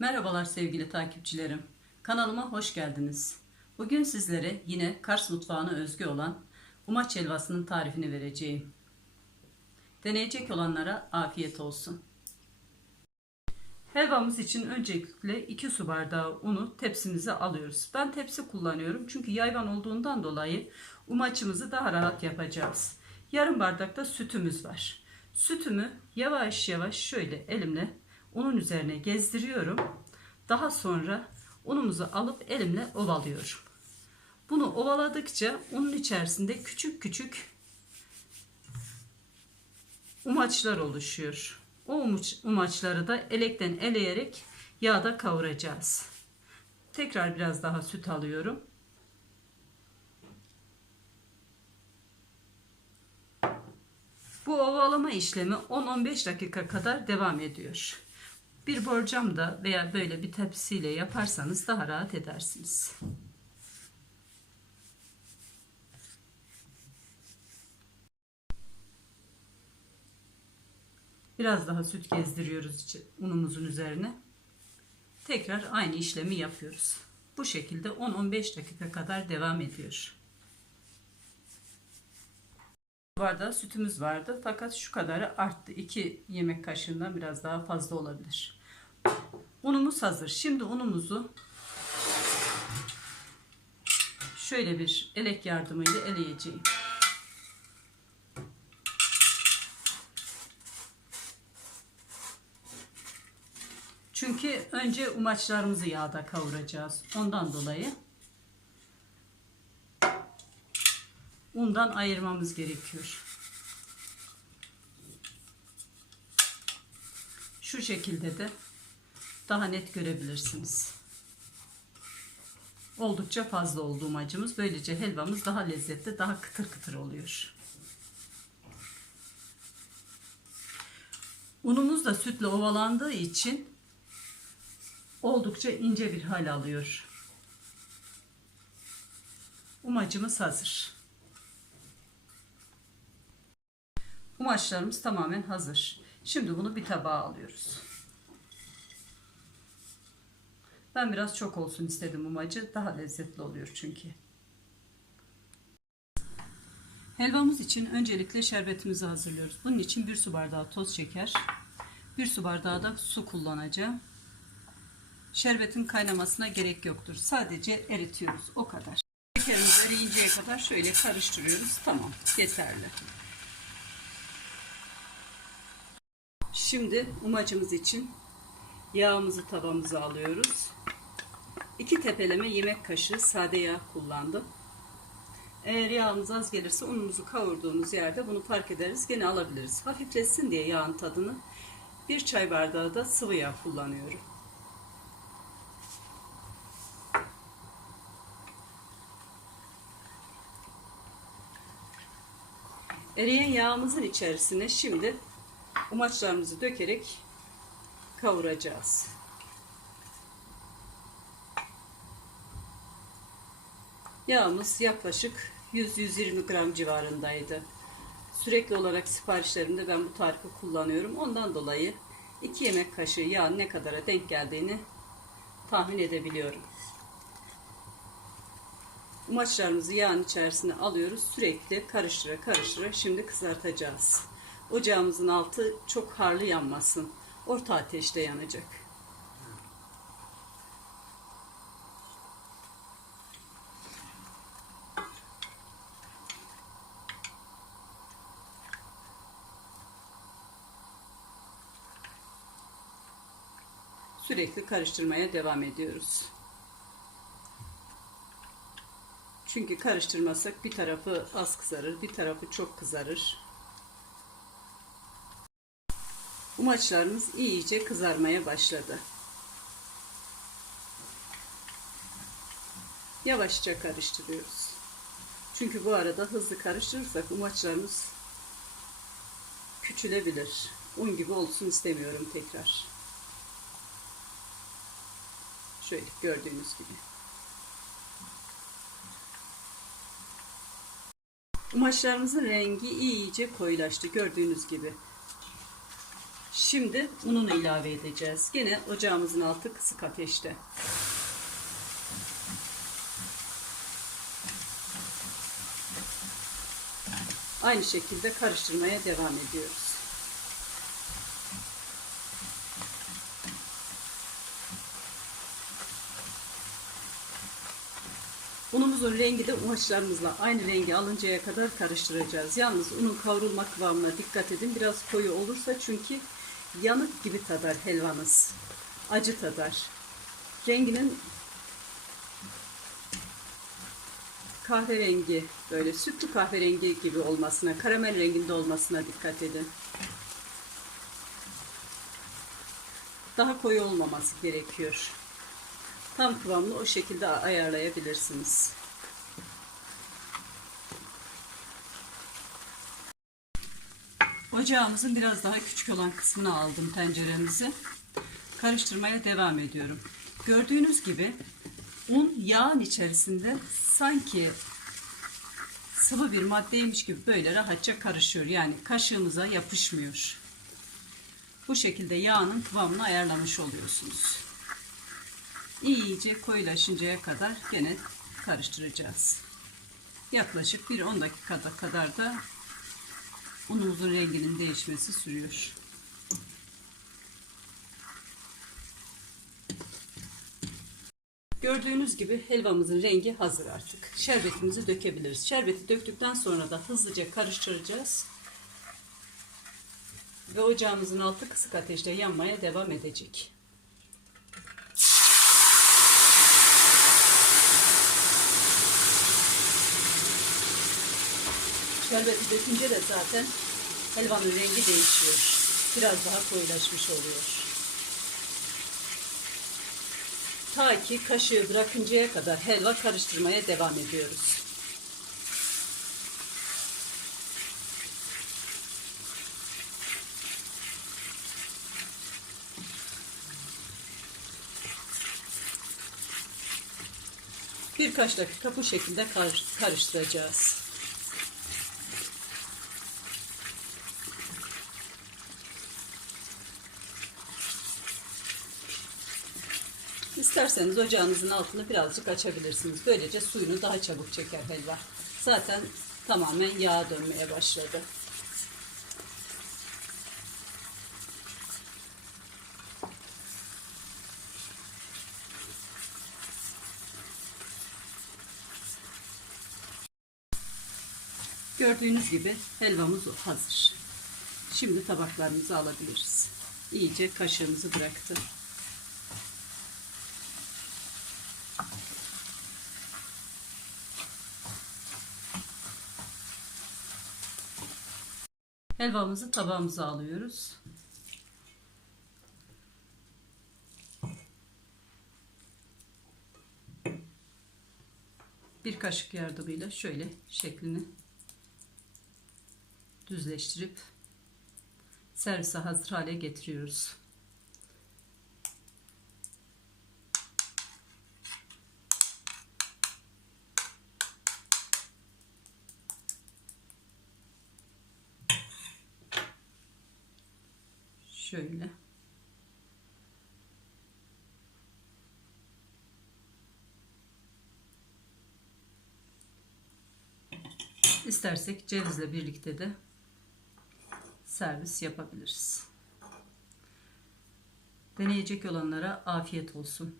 Merhabalar sevgili takipçilerim. Kanalıma hoş geldiniz. Bugün sizlere yine Kars mutfağına özgü olan umaç helvasının tarifini vereceğim. Deneyecek olanlara afiyet olsun. Helvamız için öncelikle 2 su bardağı unu tepsimize alıyoruz. Ben tepsi kullanıyorum çünkü yayvan olduğundan dolayı umaçımızı daha rahat yapacağız. Yarım bardak da sütümüz var. Sütümü yavaş yavaş şöyle elimle unun üzerine gezdiriyorum. Daha sonra unumuzu alıp elimle ovalıyorum. Bunu ovaladıkça unun içerisinde küçük küçük umaçlar oluşuyor. O umaçları da elekten eleyerek yağda kavuracağız. Tekrar biraz daha süt alıyorum. Bu ovalama işlemi 10-15 dakika kadar devam ediyor. Bir borcamda veya böyle bir tepsiyle yaparsanız daha rahat edersiniz. Biraz daha süt gezdiriyoruz unumuzun üzerine. Tekrar aynı işlemi yapıyoruz. Bu şekilde 10-15 dakika kadar devam ediyor. Bu bardağı sütümüz vardı fakat şu kadarı arttı. 2 yemek kaşığından biraz daha fazla olabilir. Unumuz hazır. Şimdi unumuzu şöyle bir elek yardımıyla eleyeceğim. Çünkü önce umaçlarımızı yağda kavuracağız. Ondan dolayı undan ayırmamız gerekiyor. Şu şekilde de daha net görebilirsiniz. Oldukça fazla oldu umacımız. Böylece helvamız daha lezzetli, daha kıtır kıtır oluyor. Unumuz da sütle ovalandığı için oldukça ince bir hal alıyor. Umacımız hazır. Umaçlarımız tamamen hazır. Şimdi bunu bir tabağa alıyoruz. Ben biraz çok olsun istedim umacı. Daha lezzetli oluyor çünkü. Helvamız için öncelikle şerbetimizi hazırlıyoruz. Bunun için bir su bardağı toz şeker, bir su bardağı da su kullanacağım. Şerbetin kaynamasına gerek yoktur. Sadece eritiyoruz. O kadar. Şekerimiz eriyinceye kadar şöyle karıştırıyoruz. Tamam. Yeterli. Şimdi umacımız için yağımızı tavamıza alıyoruz. İki tepeleme yemek kaşığı sade yağ kullandım. Eğer yağımız az gelirse unumuzu kavurduğumuz yerde bunu fark ederiz. Gene alabiliriz. Hafifletsin diye yağın tadını bir çay bardağı da sıvı yağ kullanıyorum. Eriyen yağımızın içerisine şimdi umaçlarımızı dökerek kavuracağız. Yağımız yaklaşık 100-120 gram civarındaydı. Sürekli olarak siparişlerimde ben bu tarifi kullanıyorum. Ondan dolayı 2 yemek kaşığı yağ ne kadara denk geldiğini tahmin edebiliyorum. Umaçlarımızı yağın içerisine alıyoruz. Sürekli karıştıra karıştıra şimdi kızartacağız. Ocağımızın altı çok harlı yanmasın. Orta ateşte yanacak. Sürekli karıştırmaya devam ediyoruz. Çünkü karıştırmazsak bir tarafı az kızarır, bir tarafı çok kızarır. Umaçlarımız iyice kızarmaya başladı. Yavaşça karıştırıyoruz. Çünkü bu arada hızlı karıştırırsak umaçlarımız küçülebilir. Un gibi olsun istemiyorum tekrar. Şöyle gördüğünüz gibi. Kumaşlarımızın rengi iyice koyulaştı gördüğünüz gibi. Şimdi ununu ilave edeceğiz. Yine ocağımızın altı kısık ateşte. Aynı şekilde karıştırmaya devam ediyoruz. Unumuzun rengi de umaçlarımızla aynı rengi alıncaya kadar karıştıracağız. Yalnız unun kavrulma kıvamına dikkat edin. Biraz koyu olursa çünkü yanık gibi tadar helvanız. Acı tadar. Renginin kahverengi böyle sütlü kahverengi gibi olmasına, karamel renginde olmasına dikkat edin. Daha koyu olmaması gerekiyor. Tam kıvamlı o şekilde ayarlayabilirsiniz. Ocağımızın biraz daha küçük olan kısmını aldım tenceremizi. Karıştırmaya devam ediyorum. Gördüğünüz gibi un yağın içerisinde sanki sıvı bir maddeymiş gibi böyle rahatça karışıyor. Yani kaşığımıza yapışmıyor. Bu şekilde yağının kıvamını ayarlamış oluyorsunuz. İyice koyulaşıncaya kadar gene karıştıracağız. Yaklaşık bir 10 dakikada kadar da unumuzun renginin değişmesi sürüyor. Gördüğünüz gibi helvamızın rengi hazır artık. Şerbetimizi dökebiliriz. Şerbeti döktükten sonra da hızlıca karıştıracağız. Ve ocağımızın altı kısık ateşte yanmaya devam edecek. Şerbeti dökünce de zaten helvanın rengi değişiyor. Biraz daha koyulaşmış oluyor. Ta ki kaşığı bırakıncaya kadar helva karıştırmaya devam ediyoruz. Birkaç dakika bu şekilde karıştıracağız. İsterseniz ocağınızın altını birazcık açabilirsiniz. Böylece suyunu daha çabuk çeker helva. Zaten tamamen yağa dönmeye başladı. Gördüğünüz gibi helvamız hazır. Şimdi tabaklarımızı alabiliriz. İyice kaşığımızı bıraktı. Helvamızı tabağımıza alıyoruz. Bir kaşık yardımıyla şöyle şeklini düzleştirip servise hazır hale getiriyoruz. Şöyle. İstersek cevizle birlikte de servis yapabiliriz. Deneyecek olanlara afiyet olsun.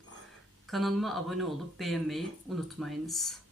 Kanalıma abone olup beğenmeyi unutmayınız.